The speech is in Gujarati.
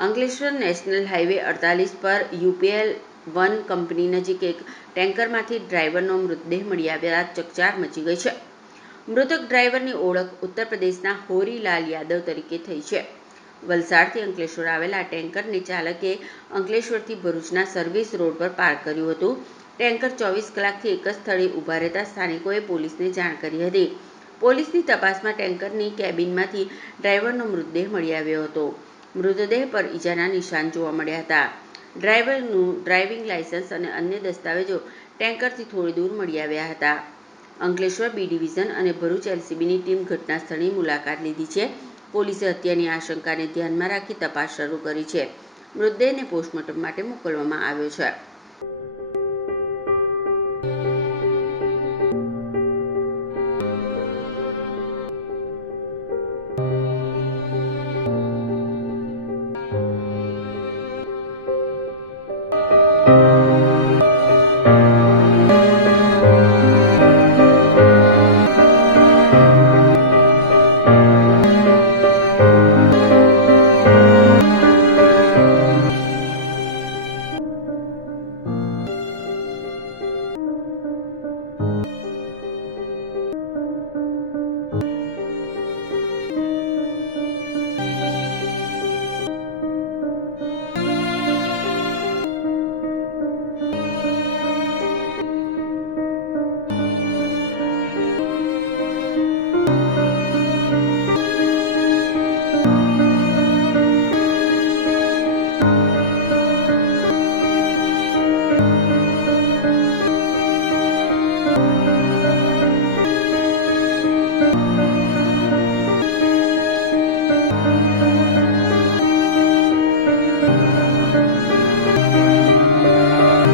અંકલેશ્વર નેશનલ હાઈવે 48 પર UPL-1 કંપની નજીક એક ટેન્કરમાંથી ડ્રાઈવરનો મૃતદેહ મળી આવ્યા ચકચાર મચી ગઈ છે. મૃતક ડ્રાઈવરની ઓળખ ઉત્તર પ્રદેશના હોરીલાલ યાદવ તરીકે થઈ છે. વલસાડથી અંકલેશ્વર આવેલા ટેન્કરને ચાલકે અંકલેશ્વરથી ભરૂચના સર્વિસ રોડ પર પાર્ક કર્યું હતું. ટેન્કર 24 કલાકથી એક જ સ્થળે ઊભા રહેતા સ્થાનિકોએ પોલીસને જાણ કરી હતી. પોલીસની તપાસમાં ટેન્કરની કેબિનમાંથી ડ્રાઈવરનો મૃતદેહ મળી આવ્યો હતો. મૃતદેહ પર ઈજાના નિશાન જોવા મળ્યા હતા. ડ્રાઈવરનું ડ્રાઇવિંગ લાયસન્સ અને અન્ય દસ્તાવેજો ટેન્કરથી થોડી દૂર મળી આવ્યા હતા. અંકલેશ્વર બી ડિવિઝન અને ભરૂચ LCBની ટીમ ઘટના સ્થળની મુલાકાત લીધી છે. પોલીસે હત્યાની આશંકાને ધ્યાનમાં રાખી તપાસ શરૂ કરી છે. મૃતદેહને પોસ્ટમોર્ટમ માટે મોકલવામાં આવ્યો છે.